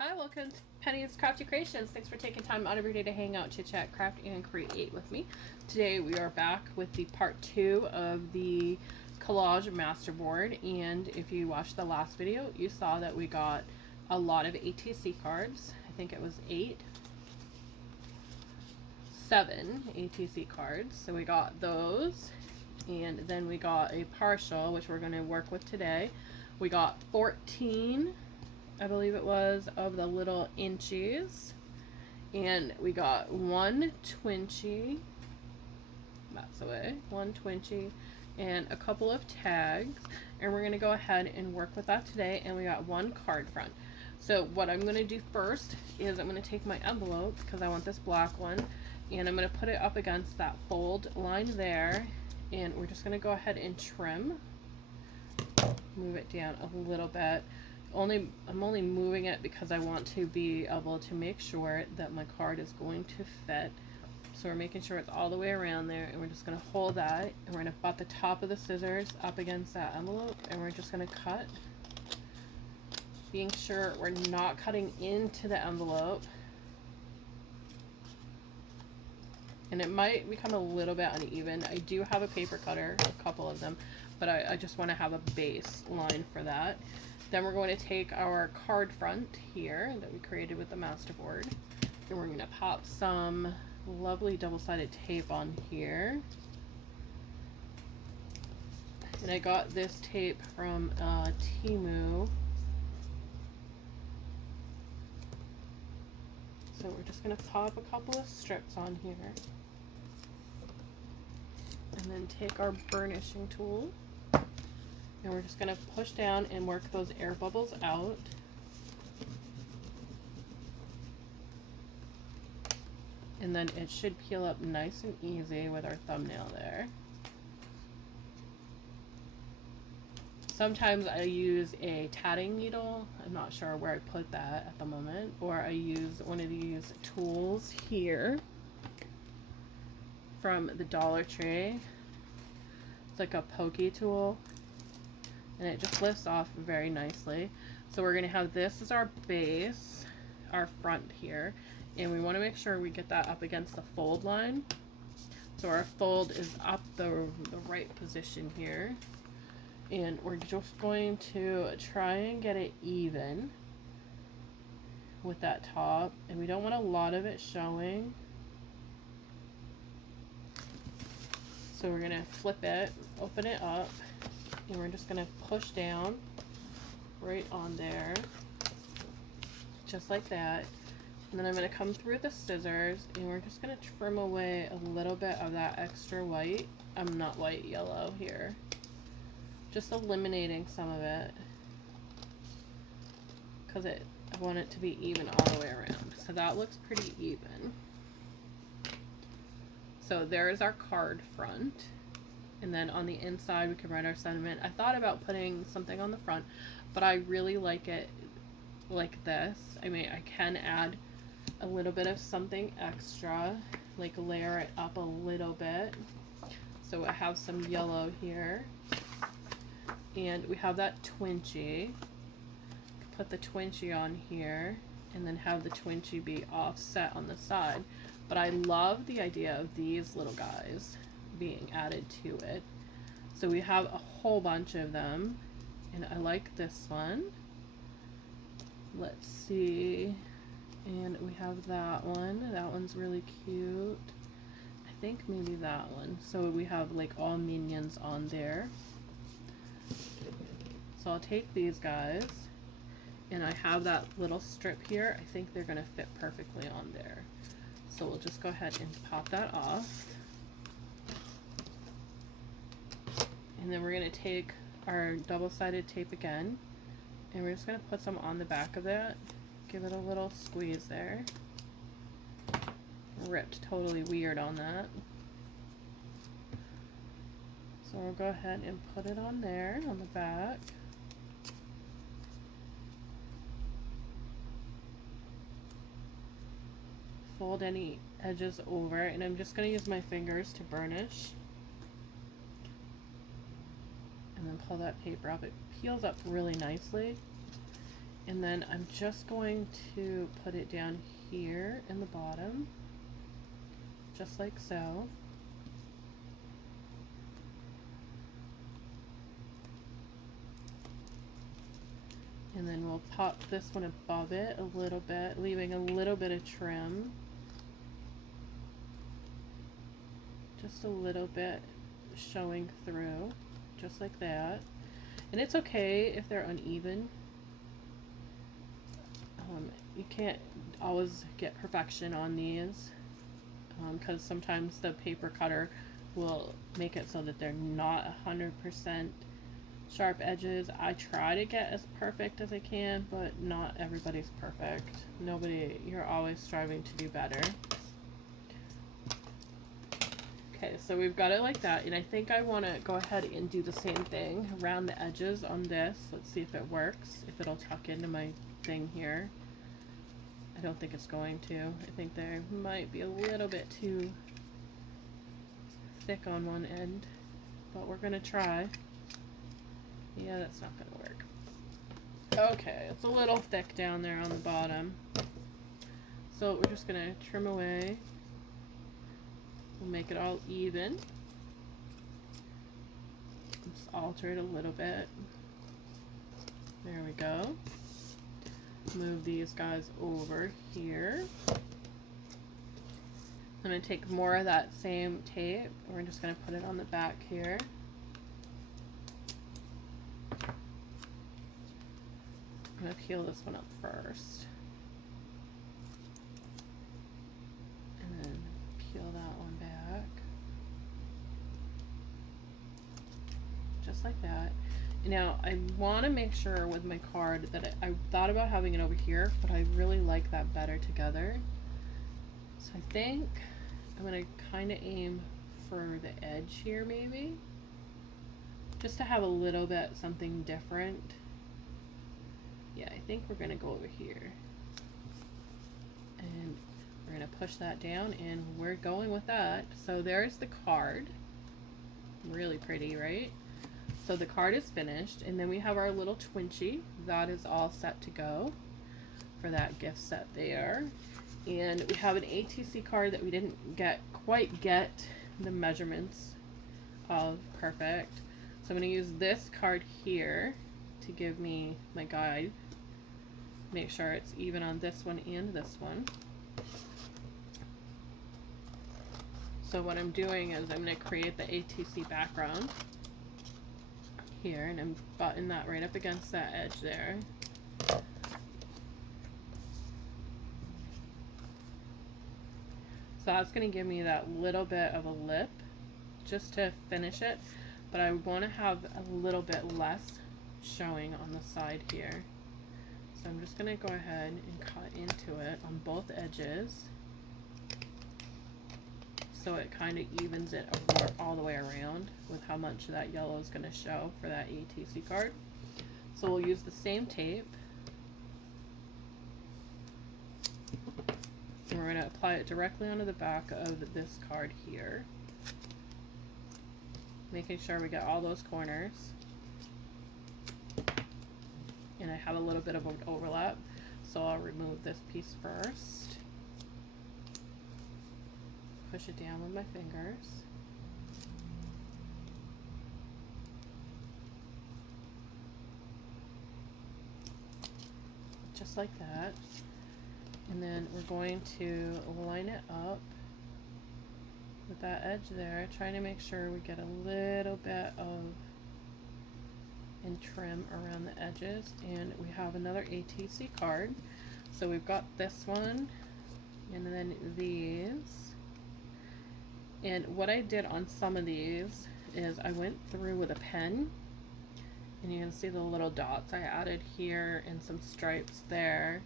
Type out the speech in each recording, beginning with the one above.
Hi, welcome to Penny's Crafty Creations. Thanks for taking time out of your day to hang out, chit chat, craft, and create with me. Today we are back with the part 2 of the collage masterboard, and if you watched the last video, you saw that we got a lot of ATC cards. I think it was 7 ATC cards. So we got those, and then we got a partial, which we're going to work with today. We got 14, I believe it was, of the little inchies, and we got one twinchie, that's away, one twinchie, and a couple of tags, and we're going to go ahead and work with that today. And we got one card front. So what I'm going to do first is I'm going to take my envelope, because I want this black one, and I'm going to put it up against that fold line there, and we're just going to go ahead and trim, move it down a little bit. I'm only moving it because I want to be able to make sure that my card is going to fit. So we're making sure it's all the way around there, and we're just going to hold that, and we're going to butt the top of the scissors up against that envelope, and we're just going to cut, being sure we're not cutting into the envelope. And it might become a little bit uneven. I do have a paper cutter, a couple of them, but I just want to have a base line for that. Then we're going to take our card front here that we created with the masterboard, and we're going to pop some lovely double-sided tape on here. And I got this tape from Temu. So we're just going to pop a couple of strips on here. And then take our burnishing tool, and we're just going to push down and work those air bubbles out. And then it should peel up nice and easy with our thumbnail there. Sometimes I use a tatting needle. I'm not sure where I put that at the moment. Or I use one of these tools here from the Dollar Tree. It's like a pokey tool, and it just lifts off very nicely. So we're going to have this as our base, our front here, and we want to make sure we get that up against the fold line. So our fold is up the right position here, and we're just going to try and get it even with that top, and we don't want a lot of it showing. So we're going to flip it, open it up, and we're just going to push down right on there, just like that. And then I'm going to come through the scissors, and we're just going to trim away a little bit of that extra white. Not white, yellow here. Just eliminating some of it, because I want it to be even all the way around. So that looks pretty even. So there's our card front, and then on the inside we can write our sentiment. I thought about putting something on the front, but I really like it like this. I mean, I can add a little bit of something extra, like layer it up a little bit. So I have some yellow here, and we have that twinchie. Put the twinchie on here, and then have the twinchie be offset on the side. But I love the idea of these little guys being added to it. So we have a whole bunch of them, and I like this one. Let's see. And we have that one. That one's really cute. I think maybe that one. So we have like all minions on there. So I'll take these guys, and I have that little strip here. I think they're going to fit perfectly on there. So we'll just go ahead and pop that off. And then we're going to take our double-sided tape again, and we're just going to put some on the back of that. Give it a little squeeze there. Ripped totally weird on that. So we'll go ahead and put it on there on the back. Fold any edges over, and I'm just going to use my fingers to burnish, and then pull that paper up. It peels up really nicely, And then I'm just going to put it down here in the bottom, just like so. And then we'll pop this one above it a little bit, leaving a little bit of trim. Just a little bit showing through, just like that. And it's okay if they're uneven. You can't always get perfection on these, because sometimes the paper cutter will make it so that they're not 100% sharp edges. I try to get as perfect as I can, but not everybody's perfect. You're always striving to do better. Okay, so we've got it like that, and I think I want to go ahead and do the same thing around the edges on this. Let's see if it works, if it'll tuck into my thing here. I don't think it's going to. I think there might be a little bit too thick on one end, but we're gonna try. Yeah, that's not gonna work. Okay, it's a little thick down there on the bottom. So we're just gonna trim away. We'll make it all even. Just alter it a little bit. There we go. Move these guys over here. I'm going to take more of that same tape. We're just going to put it on the back here. I'm going to peel this one up first. And then peel that one back. Just like that. Now, I want to make sure with my card that I thought about having it over here, but I really like that better together. So I think I'm going to kind of aim for the edge here maybe, just to have a little bit something different. Yeah, I think we're going to go over here. And we're going to push that down, and we're going with that. So there's the card. Really pretty, right? So the card is finished, and then we have our little Twinchy. That is all set to go for that gift set there. And we have an ATC card that we didn't quite get the measurements of perfect. So I'm going to use this card here to give me my guide. Make sure it's even on this one and this one. So what I'm doing is I'm going to create the ATC background here, and I'm buttoning that right up against that edge there. So that's going to give me that little bit of a lip just to finish it, but I want to have a little bit less showing on the side here. So I'm just going to go ahead and cut into it on both edges so it kind of evens it all the way around with how much that yellow is going to show for that ATC card. So we'll use the same tape, and we're going to apply it directly onto the back of this card here, making sure we get all those corners. And I have a little bit of an overlap, so I'll remove this piece first. Push it down with my fingers. Just like that. And then we're going to line it up with that edge there, trying to make sure we get a little bit of and trim around the edges. And we have another ATC card. So we've got this one, and then these. And what I did on some of these is I went through with a pen, and you can see the little dots I added here and some stripes there,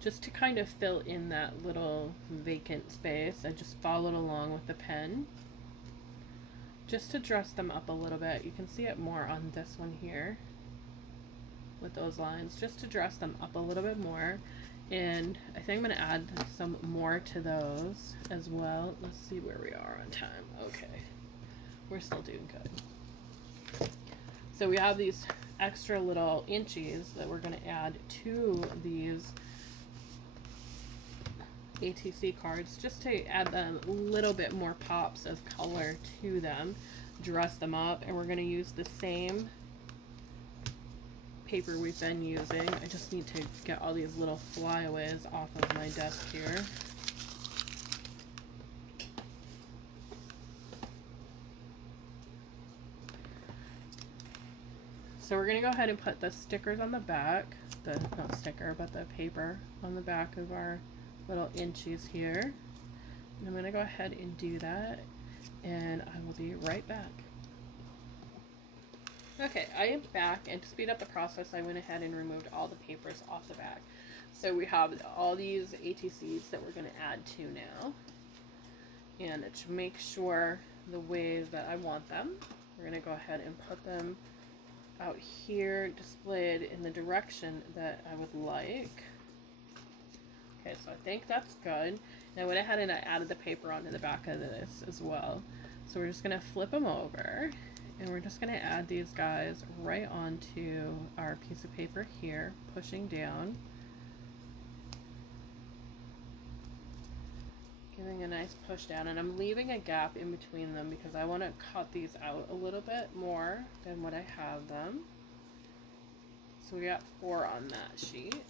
just to kind of fill in that little vacant space. I just followed along with the pen, just to dress them up a little bit. You can see it more on this one here with those lines, just to dress them up a little bit more. And I think I'm going to add some more to those as well. Let's see where we are on time. Okay, we're still doing good. So we have these extra little inchies that we're going to add to these ATC cards just to add them a little bit more pops of color to them, dress them up. And we're going to use the same paper we've been using. I just need to get all these little flyaways off of my desk here. So we're going to go ahead and put the stickers on the back, not sticker, but the paper on the back of our little inchies here. And I'm going to go ahead and do that, and I will be right back. Okay, I am back, and to speed up the process, I went ahead and removed all the papers off the back. So we have all these ATCs that we're going to add to now. And to make sure the ways that I want them, we're going to go ahead and put them out here, displayed in the direction that I would like. Okay, so I think that's good. And I went ahead and I added the paper onto the back of this as well. So we're just going to flip them over, and we're just going to add these guys right onto our piece of paper here, pushing down. Giving a nice push down, and I'm leaving a gap in between them because I want to cut these out a little bit more than what I have them. So we got 4 on that sheet.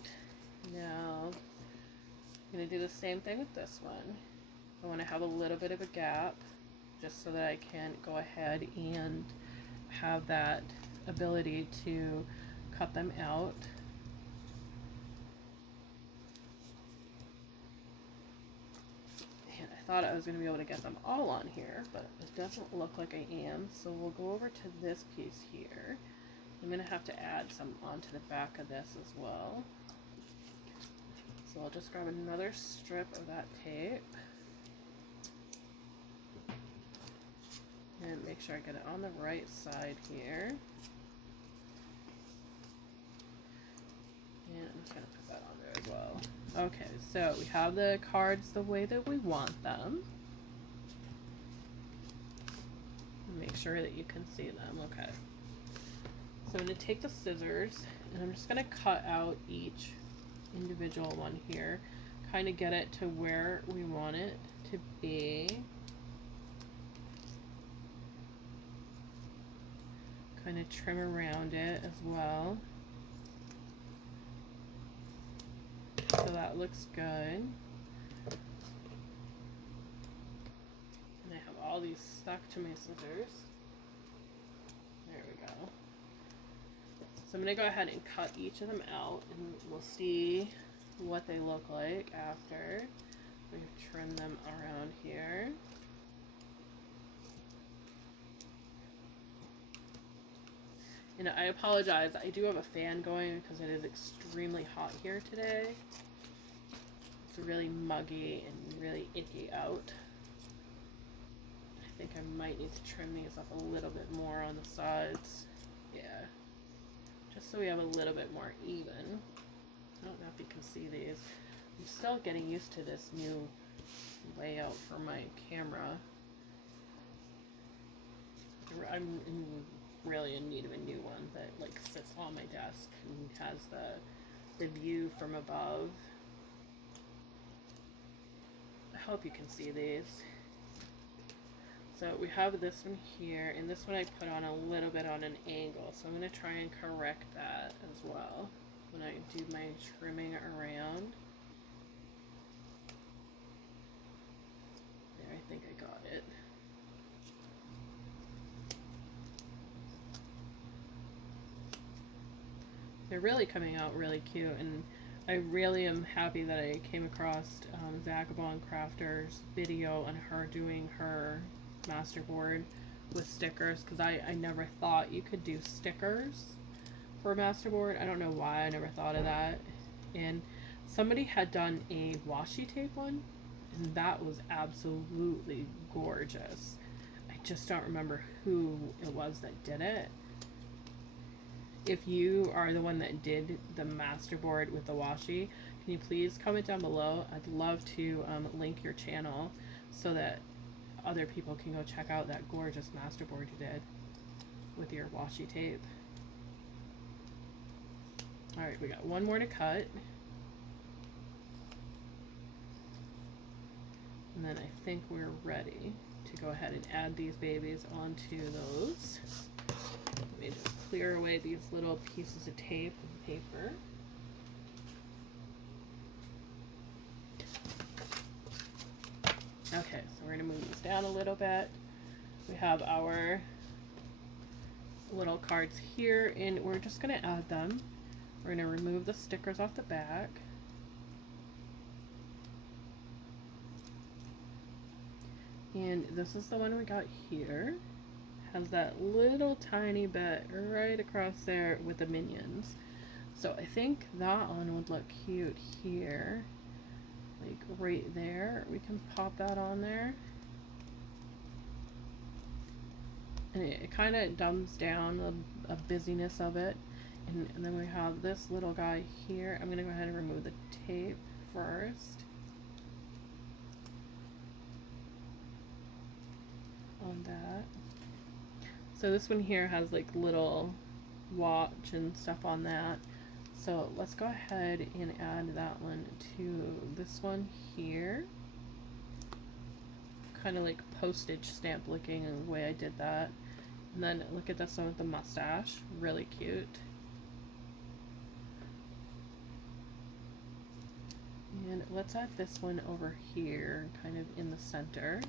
Now I'm going to do the same thing with this one. I want to have a little bit of a gap just so that I can go ahead and have that ability to cut them out. I thought I was going to be able to get them all on here, but it doesn't look like I am. So we'll go over to this piece here. I'm going to have to add some onto the back of this as well. So I'll just grab another strip of that tape and make sure I get it on the right side here. And I'm just going to put that on there as well. Okay, so we have the cards the way that we want them. Make sure that you can see them. Okay. So I'm going to take the scissors, and I'm just going to cut out each individual one here. Kind of get it to where we want it to be. Kind of trim around it as well. So that looks good. And I have all these stuck to my scissors. There we go. So I'm going to go ahead and cut each of them out, and we'll see what they look like after we've trimmed them around here. And I apologize, I do have a fan going because it is extremely hot here today. It's really muggy and really icky out. I think I might need to trim these up a little bit more on the sides. Yeah. Just so we have a little bit more even. I don't know if you can see these. I'm still getting used to this new layout for my camera. I'm really in need of a new one that like sits on my desk and has the view from above. I hope you can see these. So we have this one here, and this one I put on a little bit on an angle, so I'm going to try and correct that as well when I do my trimming around. There, I think I got it. They're really coming out really cute, and I really am happy that I came across Vagabond Crafter's video on her doing her masterboard with stickers, because I never thought you could do stickers for a masterboard. I don't know why I never thought of that. And somebody had done a washi tape one, and that was absolutely gorgeous. I just don't remember who it was that did it. If you are the one that did the masterboard with the washi, can you please comment down below? I'd love to link your channel so that other people can go check out that gorgeous masterboard you did with your washi tape. All right, we got one more to cut. And then I think we're ready to go ahead and add these babies onto those. Let me just clear away these little pieces of tape and paper. Okay, so we're gonna move these down a little bit. We have our little cards here, and we're just gonna add them. We're gonna remove the stickers off the back. And this is the one we got here. Has that little tiny bit right across there with the minions. So I think that one would look cute here. Like right there. We can pop that on there. And it kind of dumbs down the busyness of it. And then we have this little guy here. I'm going to go ahead and remove the tape first. On that. So this one here has like little watch and stuff on that. So let's go ahead and add that one to this one here. Kind of like postage stamp looking in the way I did that. And then look at this one with the mustache. Really cute. And let's add this one over here, kind of in the center.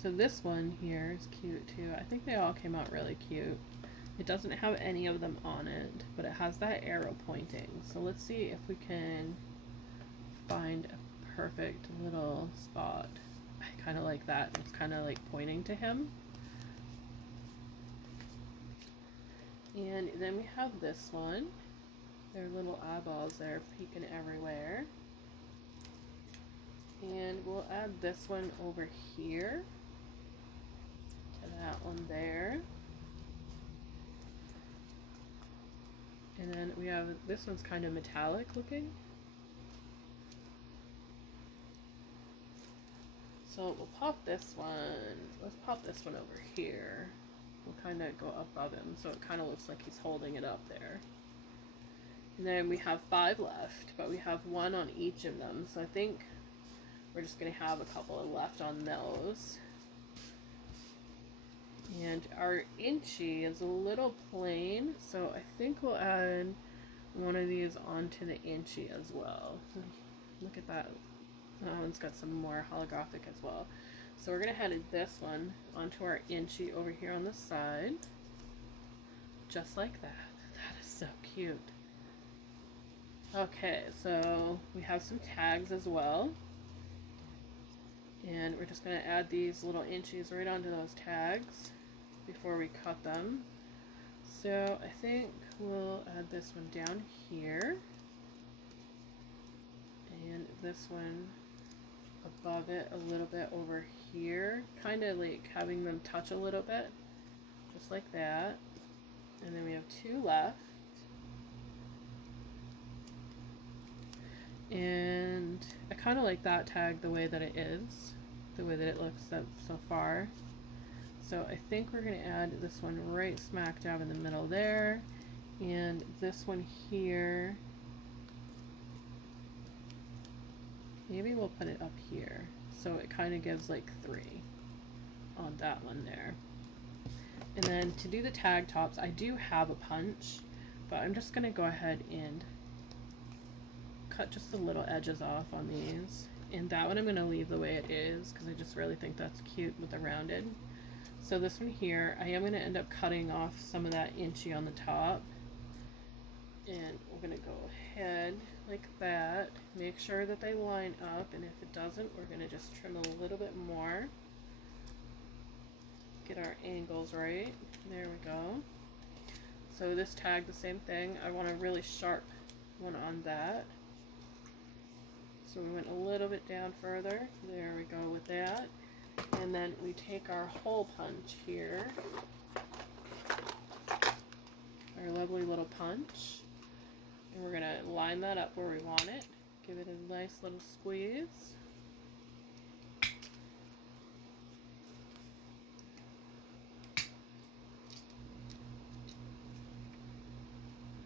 So this one here is cute too. I think they all came out really cute. It doesn't have any of them on it, but it has that arrow pointing. So let's see if we can find a perfect little spot. I kind of like that. It's kind of like pointing to him. And then we have this one. Their little eyeballs there peeking everywhere. And we'll add this one over here. That one there. And then we have, this one's kind of metallic looking. So we'll pop this one. Let's pop this one over here. We'll kind of go above him so it kind of looks like he's holding it up there. And then we have 5 left, but we have 1 on each of them. So I think we're just going to have a couple left on those. And our inchy is a little plain, so I think we'll add one of these onto the inchy as well. Look at that. That one's got some more holographic as well. So we're going to add this one onto our inchy over here on the side. Just like that. That is so cute. Okay, so we have some tags as well. And we're just going to add these little inchies right onto those tags before we cut them. So I think we'll add this one down here. And this one above it a little bit over here. Kind of like having them touch a little bit. Just like that. And then we have 2 left. And I kind of like that tag the way that it is. The way that it looks so far. So I think we're going to add this one right smack dab in the middle there. And this one here. Maybe we'll put it up here. So it kind of gives like 3 on that one there. And then to do the tag tops, I do have a punch. But I'm just going to go ahead and cut just the little edges off on these. And that one I'm going to leave the way it is because I just really think that's cute with the rounded. So this one here, I am going to end up cutting off some of that inchy on the top. And we're going to go ahead like that. Make sure that they line up, and if it doesn't, we're going to just trim a little bit more. Get our angles right. There we go. So this tag, the same thing. I want a really sharp one on that. So we went a little bit down further. There we go with that. And then we take our hole punch here. Our lovely little punch. And we're going to line that up where we want it. Give it a nice little squeeze.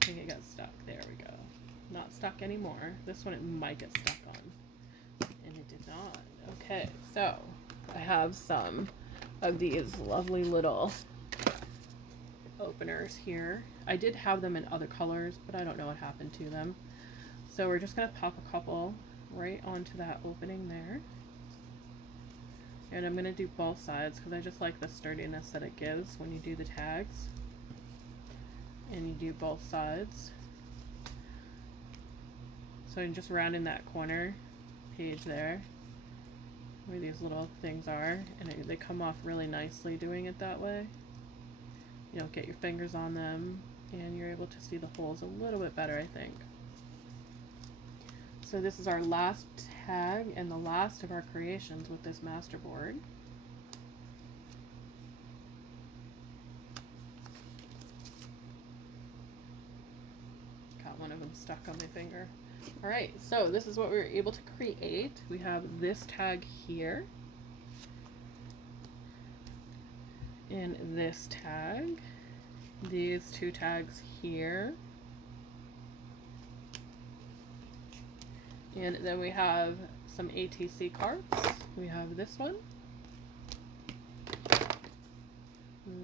think it got stuck. There we go. Not stuck anymore. This one it might get stuck on. And it did not. Okay, so I have some of these lovely little openers here. I did have them in other colors, but I don't know what happened to them. So we're just going to pop a couple right onto that opening there. And I'm going to do both sides because I just like the sturdiness that it gives when you do the tags. And you do both sides. So I'm just rounding that corner page there where these little things are, and they come off really nicely doing it that way. You don't get your fingers on them, and you're able to see the holes a little bit better, I think. So this is our last tag and the last of our creations with this masterboard. Got one of them stuck on my finger. Alright, so this is what we were able to create. We have this tag here. And this tag. These two tags here. And then we have some ATC cards. We have this one.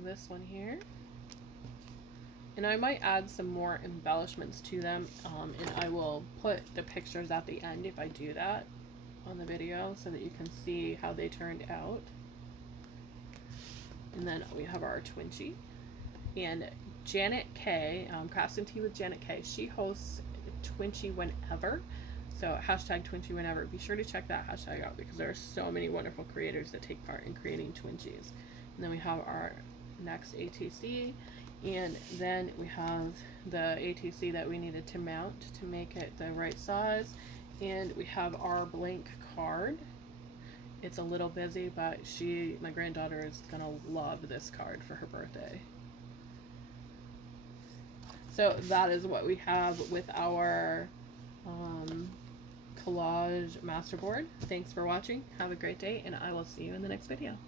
This one here. And I might add some more embellishments to them, and I will put the pictures at the end if I do that on the video so that you can see how they turned out. And then we have our Twinchy. And JanetKay, Crafts and Tea with JanetKay, she hosts Twinchy Whenever. So hashtag Twinchy Whenever. Be sure to check that hashtag out because there are so many wonderful creators that take part in creating Twinchies. And then we have our next ATC. And then we have the ATC that we needed to mount to make it the right size. And we have our blank card. It's a little busy, but my granddaughter is gonna love this card for her birthday. So that is what we have with our collage masterboard. Thanks for watching. Have a great day, and I will see you in the next video.